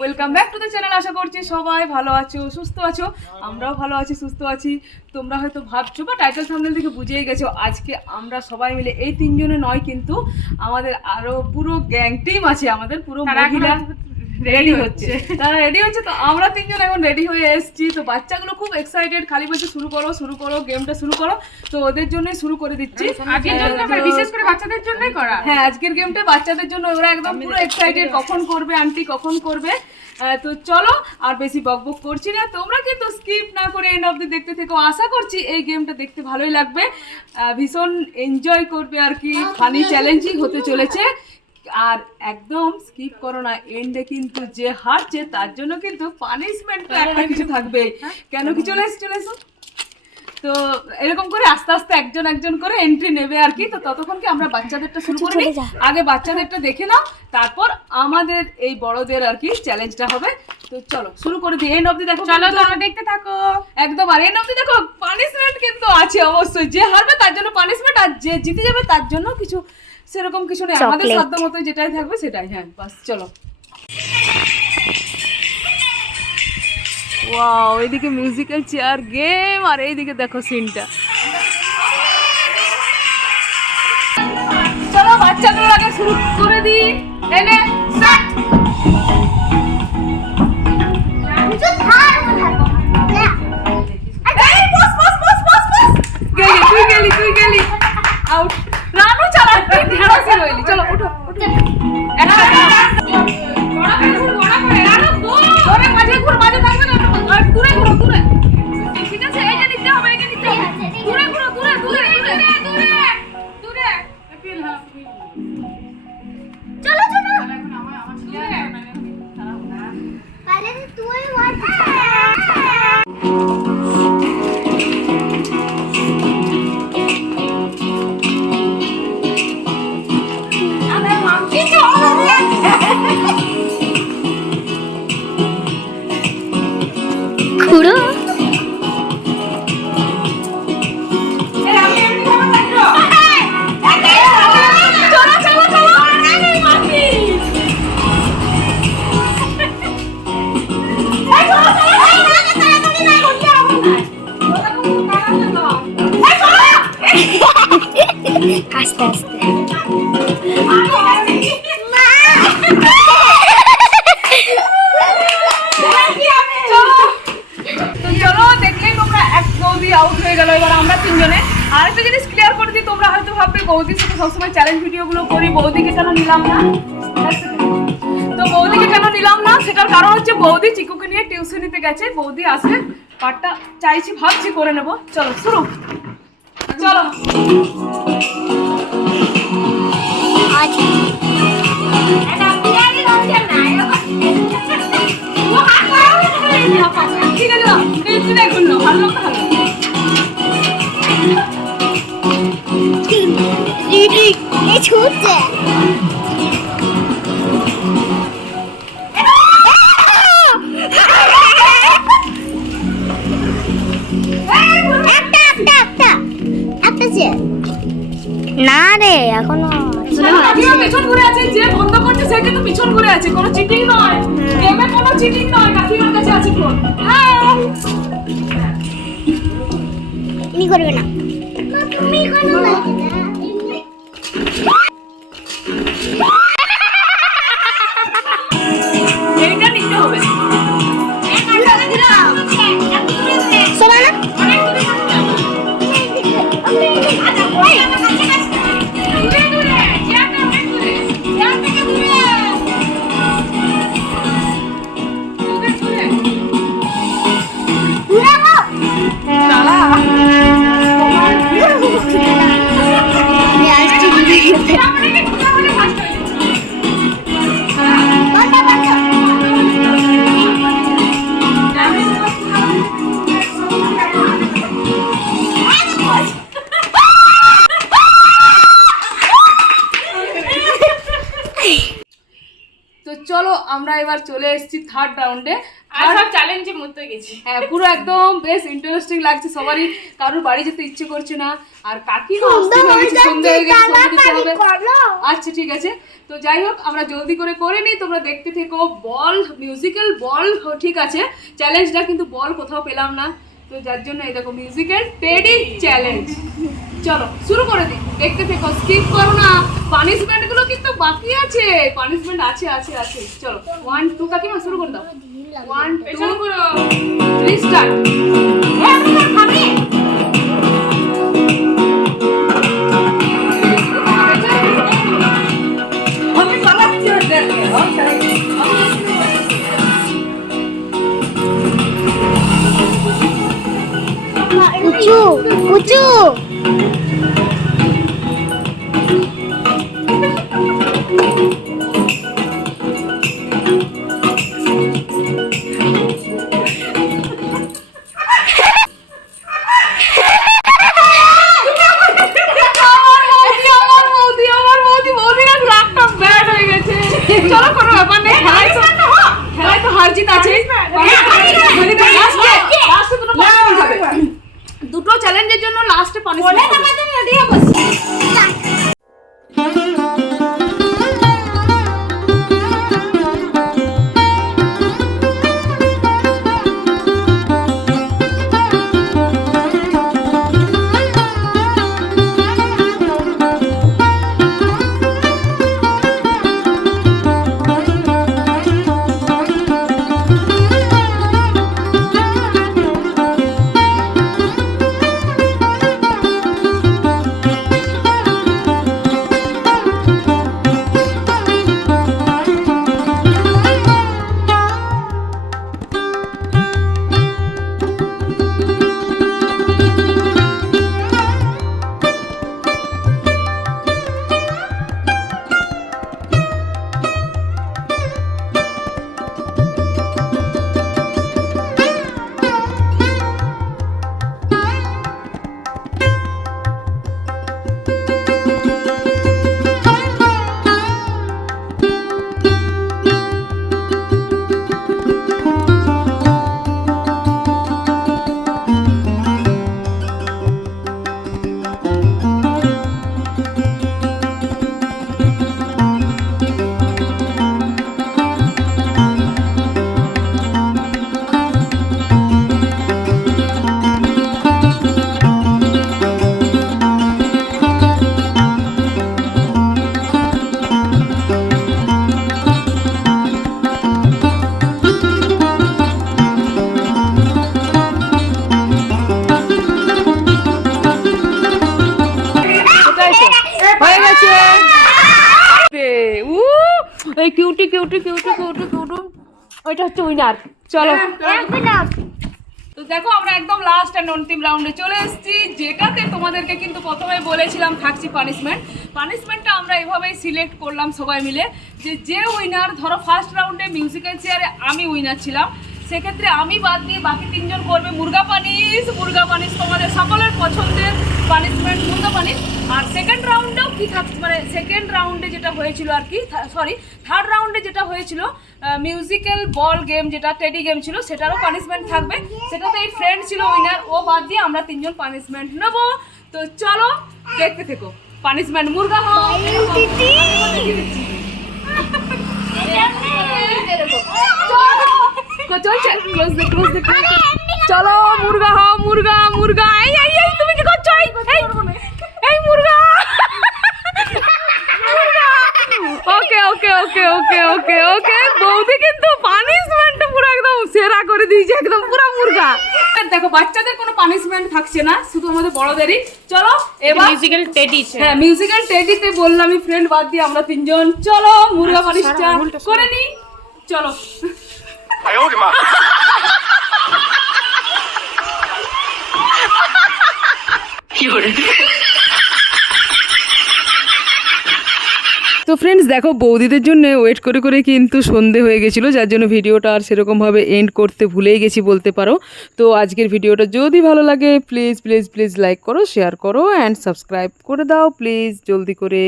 Welcome back to the channel. আশা করছি সবাই ভালো আছো, সুস্থ আছো। আমরাও ভালো আছি, সুস্থ আছি। তোমরা হয়তো ভাবছো বা টাইটেল থাম্বনেল থেকে বুঝেই গেছো, আজকে আমরা সবাই মিলে এই তিনজনে নয়, কিন্তু আমাদের আরো পুরো গ্যাং টিম আছে, আমাদের পুরো মহিলা রেডি হচ্ছে, তারা রেডি হচ্ছে। তো আমরা তিনজন এখন রেডি হয়ে এসেছি। তো বাচ্চাগুলো খুব এক্সাইটেড, খালি বলছে শুরু করো শুরু করো, গেমটা শুরু করো। তো ওদের জন্যই শুরু করে দিচ্ছি, বিশেষ করে বাচ্চাদের জন্যই করা। হ্যাঁ, আজকের গেমটা বাচ্চাদের জন্য, ওরা একদম পুরো এক্সাইটেড, কখন করবে আন্টি, কখন করবে। তো চলো আর বেশি বকবক করছি না, তোমরা কিন্তু স্কিপ না করে এন্ড অবধি দেখতে থেকো। আশা করছি এই গেমটা দেখতে ভালোই লাগবে, ভীষণ এনজয় করবে আর কি, ফানি চ্যালেঞ্জিং হতে চলেছে। আর একদম স্কিপ করো না, এন্ডে কিন্তু যে হারছে তার জন্য কিন্তু পানিশমেন্ট একটা কিছু থাকবে। কেন কি চলে এসো। তো এরকম করে আস্তে আস্তে একজন একজন করে এন্ট্রি নেবে আর কি। তো ততক্ষণ কি আমরা বাচ্চাদেরটা শুরু করে নিই, আগে বাচ্চাদেরটা দেখে নাও, তারপর আমাদের এই বড়দের আর কি চ্যালেঞ্জটা হবে। তো চলো শুরু করে দিই, এন্ড অবধি দেখো, চলো তোমরা দেখতে থাকো একদম। আর এন্ড অবধি দেখো, পানিশমেন্ট কিন্তু আছে অবশ্যই, যে হারবে তার জন্য পানিশমেন্ট, আর যে জিতে যাবে তার জন্য কিছু সেরকম কিছু নেই, আমাদের সাধ্য মতো যেটাই থাকবে সেটাই। হ্যাঁ বাস চলো। ওয়াও, এইদিকে মিউজিক্যাল চেয়ার গেম, আর এইদিকে দেখো সিনটা। চলো বাচ্চাদের আগে শুরু করে দিই, এনে স্টার্ট। তুই গেলি আউট। রানু চালা, তুই ঢেড়সি রইলি। চলো উঠো উঠো, একসাথে ধরে মাঝে ঘুর, মাঝে থাকবে না, দূরে ঘুরো দূরে। ঠিক আছে, এইটা নিতে হবে, এইটা নিতে হবে, দূরে ঘুরো, দূরে দূরে দূরে দূরে দূরে। এপিল হ্যাঁ, চলো চলো। এখন আমার ছেলে খারাপ না, পরে তুই ওয়াট। খুড়ো আস্তে আস্তে আউট হয়ে গেল। এবার আমরা তিনজনে আরেকটা জিনিস ক্লিয়ার করে দিই, তোমরা হয়তো ভাববে বৌদির সাথে সবসময় চ্যালেঞ্জ ভিডিওগুলো করি, বৌদিকে কেন নিলাম না। তো বৌদিকে কেন নিলাম না, সেটার কারণ হচ্ছে বৌদি চিকুকে নিয়ে টিউশনিতে গেছে, বৌদি আসে, পার্টটা চাইছি ভাবছি করে নেব। চলো শুরু, চলো। ঠিক আছে, দেখুন ভালো ভালো। ছুটছে না রে, এখনো পিছন ঘুরে আছে, যে বন্ধ করছে সে কিন্তু পিছন ঘুরে আছে, কোনো চিটিং নয়, গেমে কোনো চিটিং নয়। কাকিমার কাছে আছে ফোন। ইনি করবে না, তুমি করো না। এইটা নিতে হবে। এবার চলে এসেছি থার্ড রাউন্ডে। আর সব চ্যালেঞ্জের মধ্যে গেছি। হ্যাঁ, পুরো একদম বেশ ইন্টারেস্টিং লাগছে, সবারই কারোর বাড়ি যেতে ইচ্ছে করছে না, আর কাকি সন্ধে হয়ে গেছে, সন্ধে দিতে হবে। আচ্ছা ঠিক আছে, তো যাই হোক আমরা জলদি করে নিই, তোমরা দেখতে থেকো। বল, মিউজিক্যাল বল, ঠিক আছে, চ্যালেঞ্জটা কিন্তু বল কোথাও পেলাম না, তো যার জন্য এই দেখো মিউজিক্যাল টেডি চ্যালেঞ্জ। চলো শুরু করে দিই, দেখতে থেকো, স্কিপ করো না। পানিশমেন্ট গুলো কিন্তু বাকি আছে, পানিশমেন্ট আছে আছে আছে। চলো 1 2 কাকিমা শুরু করে দাও। 1 2 3 স্টার্ট। উঁচু উঁচু চলো কোনো ব্যাপার নেই, খেলায় তো হার জিত আছে। দুটো চ্যালেঞ্জের জন্য লাস্টে পানিশমেন্ট হয়ে গেছে। এই cutie cutie cutie cutie cutie, ওইটা হচ্ছে উইনার। চলো তো দেখো আমরা একদম লাস্ট এন্ড অন্তিম রাউন্ডে চলে এসেছি, যেটাতে তোমাদেরকে কিন্তু প্রথমে বলেছিলাম থাকছি পানিশমেন্টটা আমরা এভাবেই সিলেক্ট করলাম সবাই মিলে, যে উইনার, ধরো ফার্স্ট রাউন্ডে মিউজিক্যাল চেয়ারে আমি উইনার ছিলাম, সেক্ষেত্রে আমি বাদ দিয়ে বাকি তিনজন করবে মুরগা পানিশ, তোমাদের সকলের পছন্দের পানিশমেন্ট মুরগা পানিশ। আর সেকেন্ড রাউন্ডেও কি থাকছে, মানে সেকেন্ড রাউন্ডে যেটা হয়েছিল আর কি, সরি থার্ড রাউন্ডে যেটা হয়েছিল মিউজিক্যাল বল গেম, যেটা টেডি গেম ছিল, সেটারও পানিশমেন্ট থাকবে। সেটাতে এই ফ্রেন্ড ছিল উইনার, ও বাদ দিয়ে আমরা তিনজন পানিশমেন্ট নেব। তো চলো দেখতে থেকো, পানিশমেন্ট মুরগা হও। চলছে ক্লোজ দে চলো মুরগা হও, মুরগা। এই তুমি কি করছো? এই মুরগা। ওকে ওকে ওকে ওকে ওকে ওকে, বৌদি কিন্তু পানিশমেন্ট পুরো একদম সেরা করে দিয়েছে, একদম পুরো মুরগা। দেখো বাচ্চাদের কোনো পানিশমেন্ট থাকছে না, শুধু আমাদের বড়দেরই। চলো এবার মিউজিক্যাল টেডি। হ্যাঁ মিউজিক্যাল টেডিতে বললাম আমি ফ্রেন্ড বাদ দিয়ে আমরা তিনজন। চলো মুরগা পানিশটা করে নি, চলো। তো ফ্রেন্ডস দেখো বৌদিদের জন্য ওয়েট করে কিন্তু সন্ধে হয়ে গেছিলো, যার জন্য ভিডিওটা আর সেরকমভাবে এন্ড করতে ভুলেই গেছি বলতে পারো। তো আজকের ভিডিওটা যদি ভালো লাগে প্লিজ প্লিজ প্লিজ লাইক করো, শেয়ার করো অ্যান্ড সাবস্ক্রাইব করে দাও প্লিজ জলদি করে।